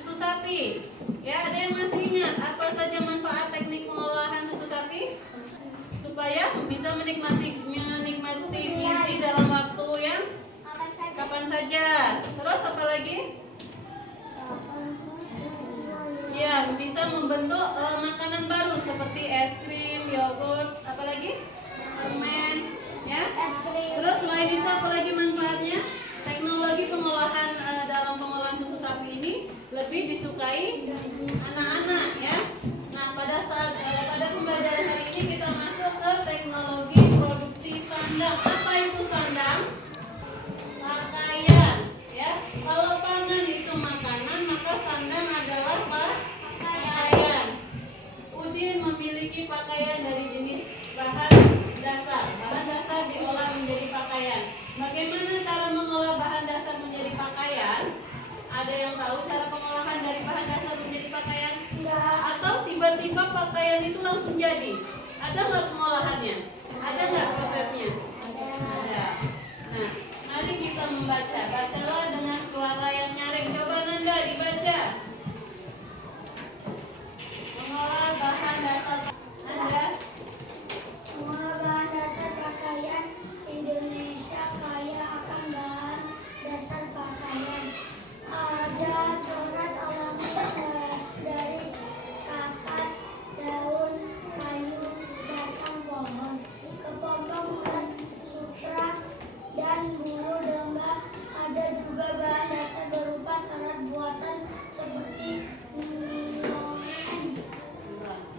susu sapi. Ya, ada yang masih ingat apa saja manfaat teknik pengolahan susu sapi? Supaya bisa menikmati gizi dalam waktu yang kapan saja. Terus apa lagi? Ya, bisa membentuk makanan baru seperti es krim, yogurt, apa lagi? Permen, ya. Terus selain itu apa lagi manfaatnya? Teknologi pengolahan dalam pengolahan susu sapi ini lebih disukai anak-anak, ya. Nah, pada pembelajaran hari ini kita masuk ke teknologi produksi sandang. Apa itu sandang? Pakaian, ya. Kalau pangan itu makanan, maka sandang adalah pakaian. Udin memiliki pakaian dari jenis bahan dasar. Bahan dasar diolah menjadi pakaian. Bagaimana cara mengolah bahan dasar menjadi pakaian? Ada yang tahu cara pengolahan dari bahan dasar menjadi pakaian? Enggak. Atau tiba-tiba pakaian itu langsung jadi? Ada nggak pengolahannya? Ada nggak prosesnya? Ada. Nah, mari kita membaca. Bacalah dengan suara yang nyaring. Coba Nanda dibaca. Mengolah bahan dasar. Nanda. Mengolah bahan dasar pakaian. Indonesia kaya akan bahan dasar pakaian. Ada serat alami dari kapas, daun, kayu, batang pohon, kepompong dan sutra, dan bulu domba. Ada juga bahan dasar berupa serat buatan seperti nilon.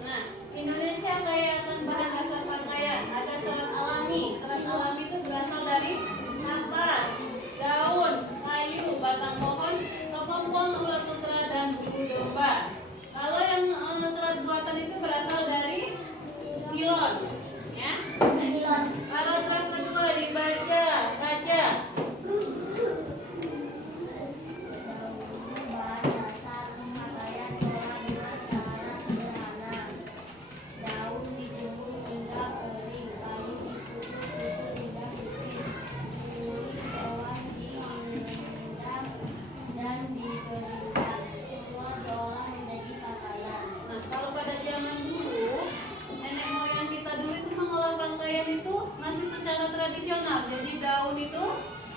Nah, Indonesia kaya akan bahan dasar pakaian. Ada serat alami. Serat alami itu berasal dari kapas, daun, kayu, batang pohon, kepompong, ulat sutra, dan bulu domba. Kalau yang serat buatan itu berasal dari nilon, ya. Nilon. Paragraf kedua dibaca, baca. Bahan dasar pakaian diolah dengan cara sederhana. Daun dijemur hingga kering, kayu dikukus hingga tipis, kulit bawang direndam dan dikeringkan, semua diolah menjadi pakaian. Nah, kalau pada zaman dulu, nenek moyang kita dulu itu mengolah pakaian itu masih secara tradisional. Jadi daun itu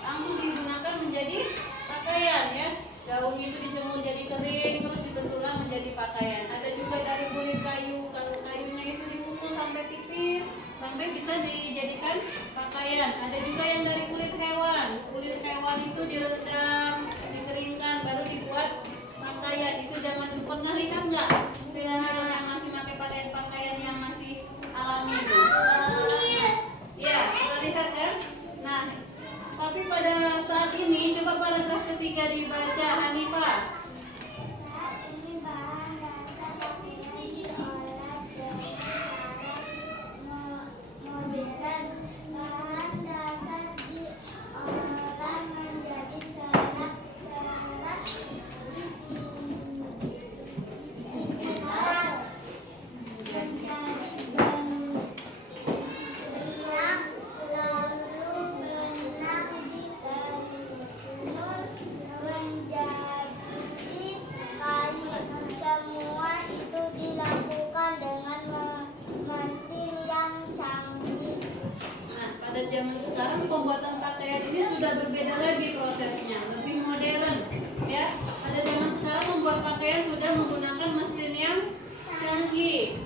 langsung digunakan menjadi pakaian, ya. Daun itu dijemur jadi kering, terus dibentuklah menjadi pakaian. Ada juga dari kulit kayu. Kalau kayunya itu dikukus sampai tipis, sampai bisa dijadikan pakaian. Ada juga yang dari kulit hewan. Kulit hewan itu direndam, dikeringkan, baru dibuat pakaian. Itu zaman dulu. Pernah lihat nggak film-film yang masih pakai pakaian yang masih alami itu? Ya, kita lihat ya. Nah, tapi pada saat ini coba paragraf ketiga dibaca, Hanifah. Saat ini bahan dasar pakaian diolah dengan cara modern. Bahan dasar diolah menjadi serat-serat pintar, mencari benang, lalu benang disusun menjadi kain. Semua itu dilakukan dengan mesin yang canggih. Nah, pada zaman sekarang pembuatan pakaian ini sudah berbeda lagi prosesnya, lebih modern, ya. Pada zaman sekarang membuat pakaian sudah menggunakan mesin yang canggih.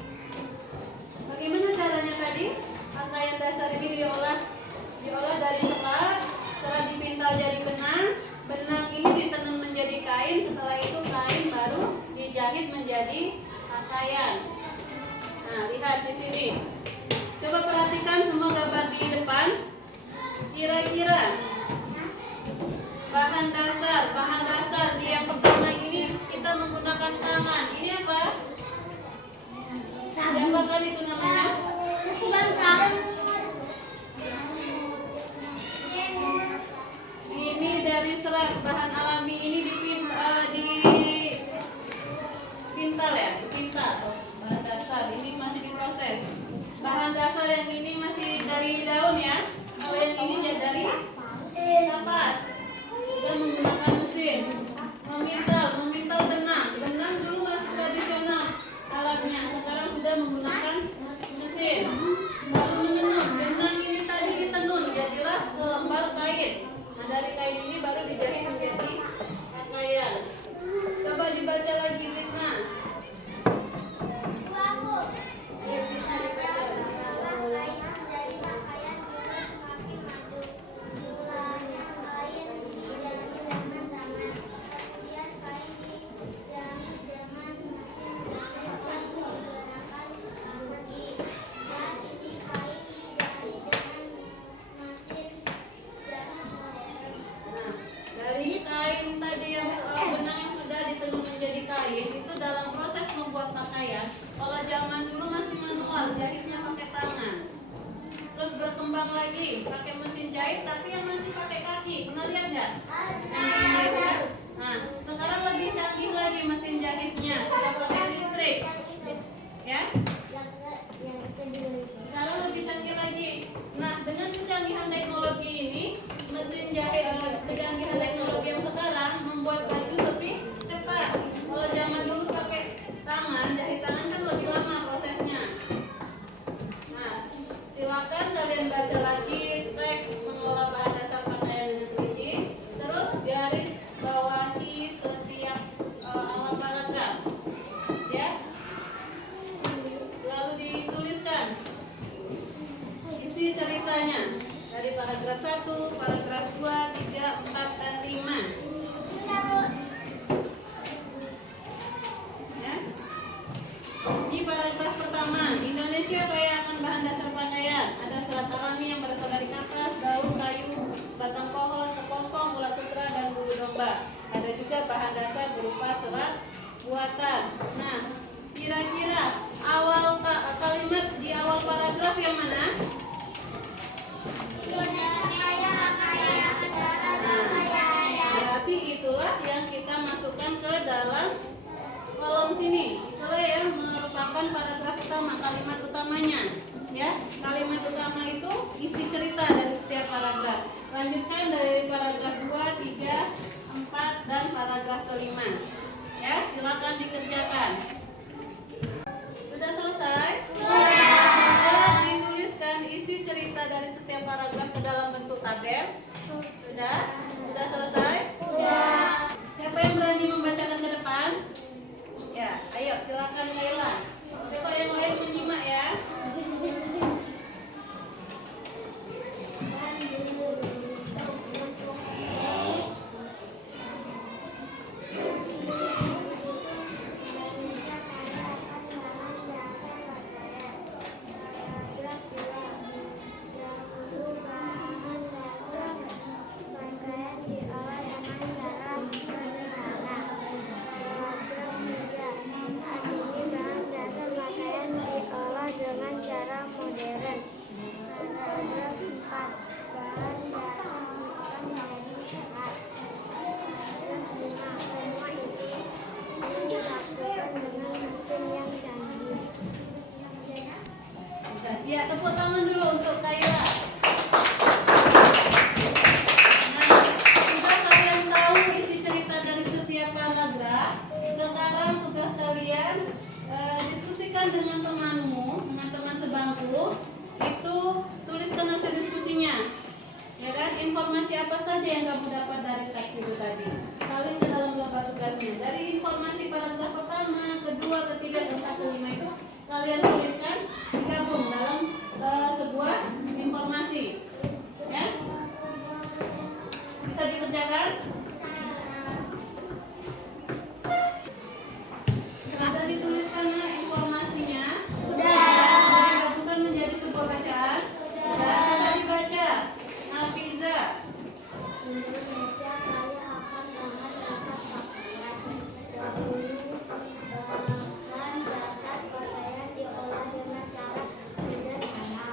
Bagaimana caranya tadi? Pakaian dasar ini diolah dari serat dipintal jadi benang. Benang ini ditenun menjadi kain. Setelah itu kain baru dijahit menjadi pakaian. Nah, lihat di sini. Coba perhatikan semua gambar di depan. Kira-kira bahan dasar di yang pertama ini kita menggunakan tangan. Ini apa? Apa kan itu namanya? Ini dari serat bahan alami ini dipintal, ya, dipintal. Bahan dasar ini masih diproses. Bahan dasar yang ini masih dari daun, ya. Kalau yang ini jadi dari kapas. Sudah menggunakan mesin. Memintal benang. pakai mesin jahit tapi yang masih pakai kaki. Pernah lihat nggak? Nah, sekarang lebih canggih lagi mesin jahitnya, sudah pakai listrik, ya. Sekarang lebih canggih lagi. Nah, dengan kecanggihan teknologi ini, mesin jahit, kecanggihan teknologi yang sekarang membuat baju lebih cepat. Kalau zaman dulu pakai tangan, jahit tangan kan lebih lama prosesnya. Nah, silakan kalian baca lagi teks mengelola bahan dasar pakaian dengan teliti. Terus garis bawahi setiap awal paragraf, ya. Lalu dituliskan isi ceritanya dari paragraf 1, paragraf 2, 3, 4, dan 5. Ya. Ini paragraf pertama. Indonesia kaya akan bahan dasar pakaian. Ada serat alami yang berasal dari kapas, daun, kayu, batang pohon, kepompong, ulat sutra, dan bulu domba. Ada juga bahan dasar berupa serat buatan. Nah, kira-kira awal kalimat di awal paragraf yang mana? Berarti itulah yang kita masukkan ke dalam kolom sini. Itulah yang merupakan paragraf utama, kalimat utamanya. Ya, kalimat utama itu isi cerita dari setiap paragraf. Lanjutkan dari paragraf 2, 3, 4, dan paragraf kelima. Ya, silakan dikerjakan. Sudah selesai? Sudah dituliskan isi cerita dari setiap paragraf ke dalam bentuk tabel? Sudah? Sudah selesai? Sudah. Siapa yang berani membacakan ke depan? Ya, ayo silakan Laila. Coba yang lain menyimak ya. Ya, tepuk tangan dulu untuk Kaila. Nah, sudah kalian tahu isi cerita dari setiap paragraf. Sekarang tugas kalian diskusikan dengan temanmu, dengan teman sebangku. Itu tuliskan hasil diskusinya. Ya kan, informasi apa saja yang kamu dapat dari teks itu tadi. Salin ke dalam gambar tugasnya. Dari informasi paragraf pertama, kedua, ketiga, keempat, kelima itu kalian tuliskan, gabung dalam sebuah informasi. Ya? Bisa dikerjakan? Sudah dituliskan informasinya? Sudah. Digabungkan menjadi sebuah bacaan? Sudah. Sudah dibaca. Nafiza. Indonesia kaya akan bahan dasar pakaian. Dahulu bahan dasar pakaian diolah dengan cara sederhana.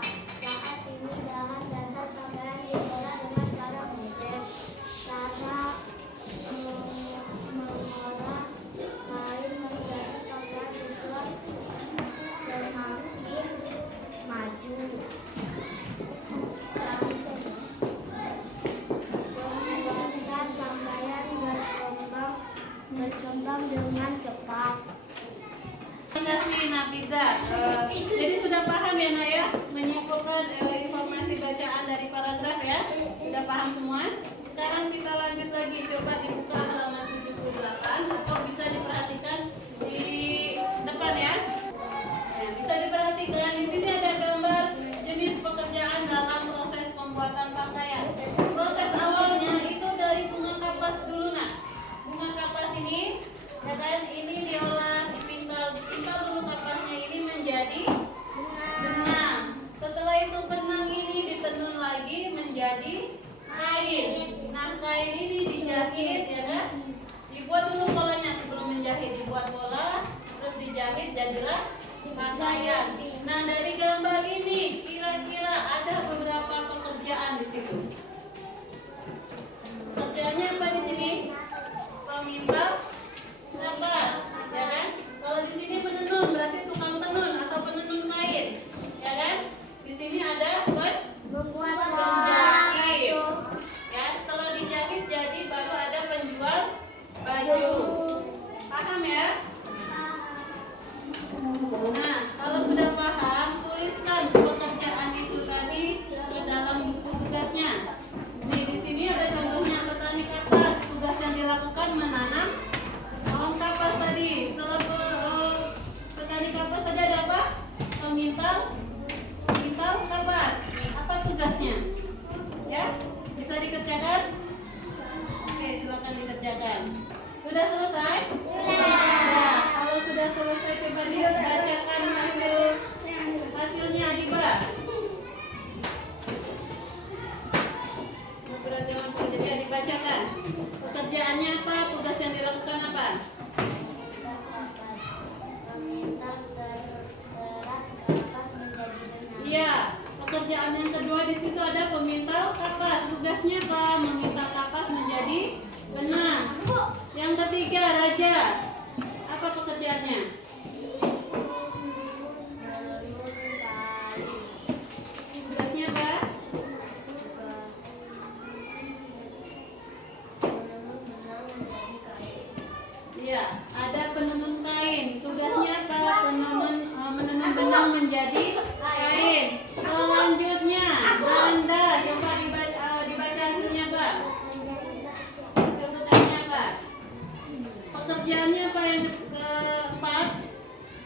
Saat ini bahan dasar pakaian diolah dengan cara modern. Cara mengolah kain menjadi pakaian juga semakin maju. Pembuatan pakaian berkembang dengan cepat. Terima kasih Nafiza. Jadi sudah paham ya Naya menyimpulkan informasi bacaan dari paragraf ya? Sudah paham semua? Sekarang kita lanjut lagi. Coba dibuka halaman 78 atau bisa diperhatikan di depan ya. Nah, bisa diperhatikan di sini ada gambar jenis pekerjaan dalam proses pembuatan pakaian. Proses awalnya itu dari bunga kapas dulu nak. Bunga kapas ini, ya kan, ini diolah dipintal dulu kapasnya ini menjadi benang. Setelah itu benang ini ditenun lagi menjadi kain. Nah, kain ini dijahit ya kan? Dibuat dulu polanya sebelum menjahit, dibuat pola, terus dijahit jadilah pakaian. Nah, dari gambar ini kira-kira ada beberapa pekerjaan ketiga, raja. Apa pekerjaannya? Tugasnya apa? Iya, ada penenun kain. Tugasnya apa? Menenun benang menjadi kain. Selanjutnya, Anda coba dibaca hasilnya, Pak. Hasil tugasnya apa? Pekerjaannya apa yang keempat?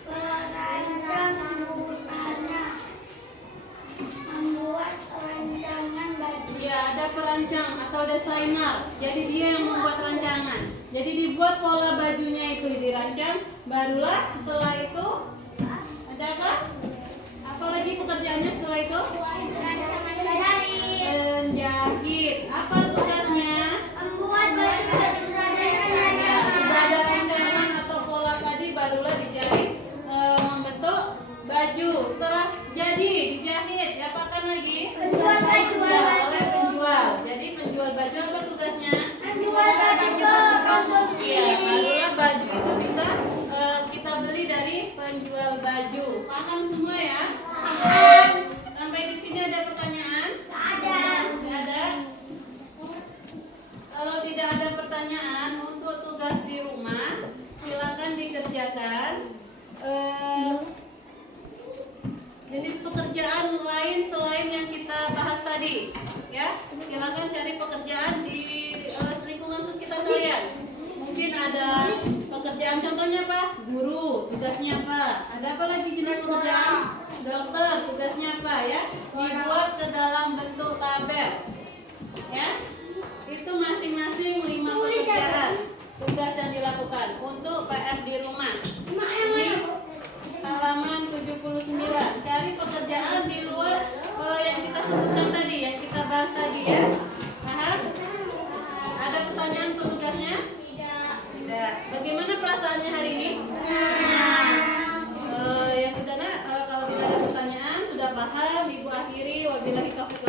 Perancang busana. Membuat rancangan baju. Ya, ada perancang atau desainer. Jadi dia yang membuat rancangan. Jadi dibuat pola bajunya itu dirancang, barulah setelah itu ada apa? Apalagi pekerjaannya setelah itu? Rancangan jahit. Penjahit. Apa tugasnya? Membuat baju Ya, sudah ada rancangan atau pola tadi, barulah dijahit, membentuk baju. Setelah jadi dijahit, diapakan lagi? Penjual baju. Ya, oleh penjual. Jadi penjual baju apa tugasnya? Menjual baju ke konsumsi. Ya, barulah baju itu bisa kita beli dari penjual baju. Paham semua ya? Sampai di sini ada pertanyaan? Tidak ada. Kalau tidak ada pertanyaan untuk tugas di rumah, silakan dikerjakan. Jenis pekerjaan lain selain yang kita bahas tadi, ya. Silakan cari pekerjaan di lingkungan sekitar kalian. Mungkin ada pekerjaan, contohnya apa? Guru, tugasnya apa? Ada apa lagi jenis pekerjaan? Dokter, tugasnya apa ya? Dibuat ke dalam bentuk tabel, ya. Itu masing-masing 5 pekerjaan tugas yang dilakukan untuk PR di rumah. Ini halaman 79. Cari pekerjaan di luar yang kita sebutkan tadi, yang kita bahas tadi ya. Paham? Ada pertanyaan untuk tugasnya? Tidak. Bagaimana perasaannya hari ini? Ya sudah nak, kalau tidak ada pertanyaan, sudah paham, Ibu akhiri. Wabillahi taufiq